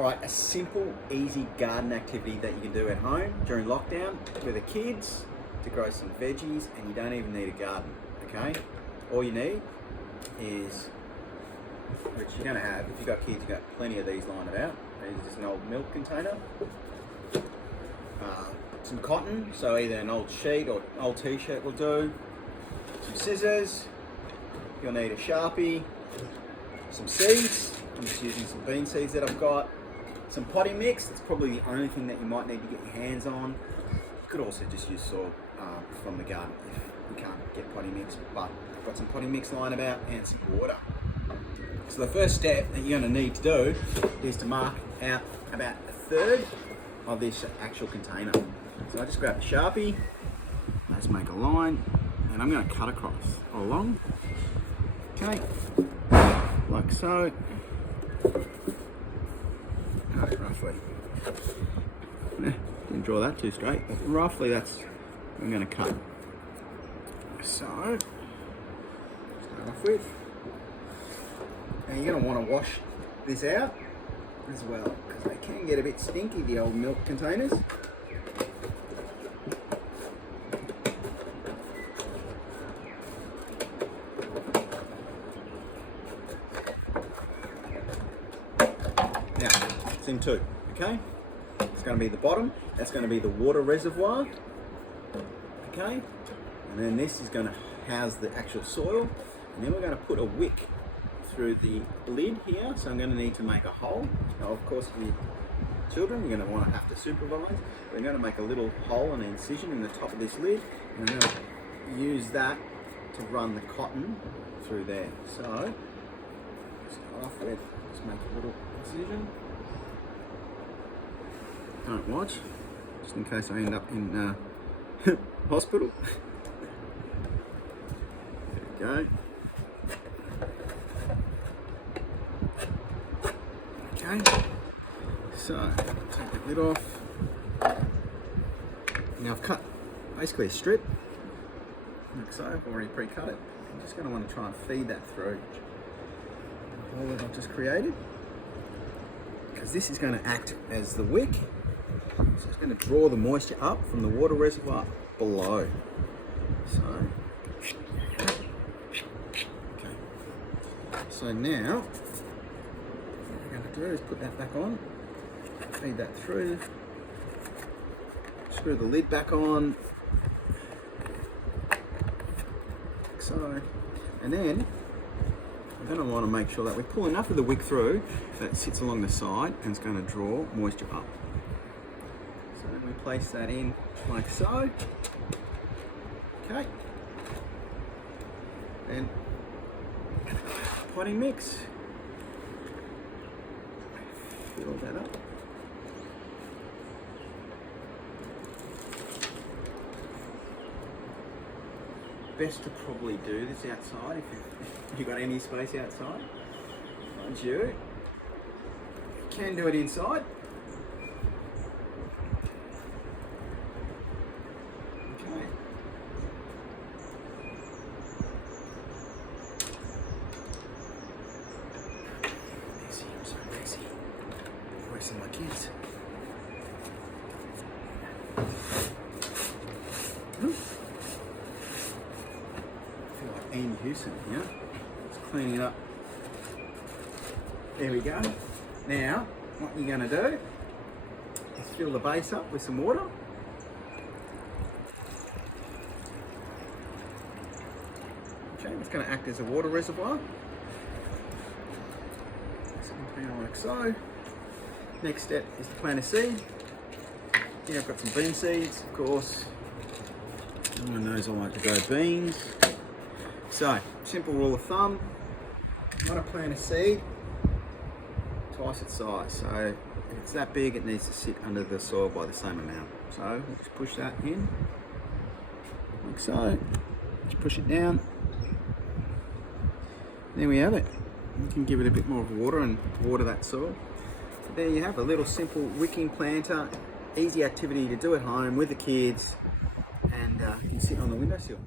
All right, a simple, easy garden activity that you can do at home during lockdown with the kids to grow some veggies, and you don't even need a garden, okay? All you need is, which you're gonna have, if you've got kids, you've got plenty of these lying about. This is just an old milk container. Some cotton, so either an old sheet or old t-shirt will do. Some scissors, you'll need a Sharpie, some seeds, I'm just using some bean seeds that I've got, some potting mix, that's probably the only thing that you might need to get your hands on. You could also just use soil from the garden if you can't get potting mix, but I've got some potting mix lying about and some water. So the first step that you're going to need to do is to mark out about a third of this actual container. So I just grab a Sharpie, I just make a line, and I'm going to cut across along, okay, like so, roughly. Didn't draw that too straight, but roughly that's what I'm going to cut. So, start off with, and you're going to want to wash this out as well, because they can get a bit stinky, the old milk containers. Now, it's in two, okay? It's going to be the bottom, that's going to be the water reservoir, okay? And then this is going to house the actual soil, and then we're going to put a wick through the lid here, so I'm going to need to make a hole. Now, of course, for the children, you're going to want to have to supervise. We're going to make a little hole and an incision in the top of this lid, and I'm going to use that to run the cotton through there. So, start off with, just make a little incision. Don't watch, just in case I end up in hospital. There we go. Okay, so take the lid off. Now I've cut basically a strip, like so. I've already pre-cut it. I'm just going to want to try and feed that through all that I've just created, because this is going to act as the wick. So it's going to draw the moisture up from the water reservoir below. So, okay. So now, what we're going to do is put that back on, feed that through, screw the lid back on, like so, and then we're going to want to make sure that we pull enough of the wick through that it sits along the side and it's going to draw moisture up. So then we place that in like so. Okay. Then potting mix. Fill that up. Best to probably do this outside if you've got any space outside. Mind you, you can do it inside. Okay. Messy, I'm so messy. Voicing my kids. Ian Houston, yeah? Just cleaning it up. There we go. Now, what you're going to do is fill the base up with some water. Okay, it's going to act as a water reservoir. Something like so. Next step is to plant a seed. Here I've got some bean seeds, of course. Everyone knows I like to grow beans. So, simple rule of thumb, you want to plant a seed twice its size. So, if it's that big, it needs to sit under the soil by the same amount. So, let's push that in, like so. Just push it down. There we have it. You can give it a bit more water and water that soil. So there you have a little simple wicking planter, easy activity to do at home with the kids, and you can sit on the windowsill.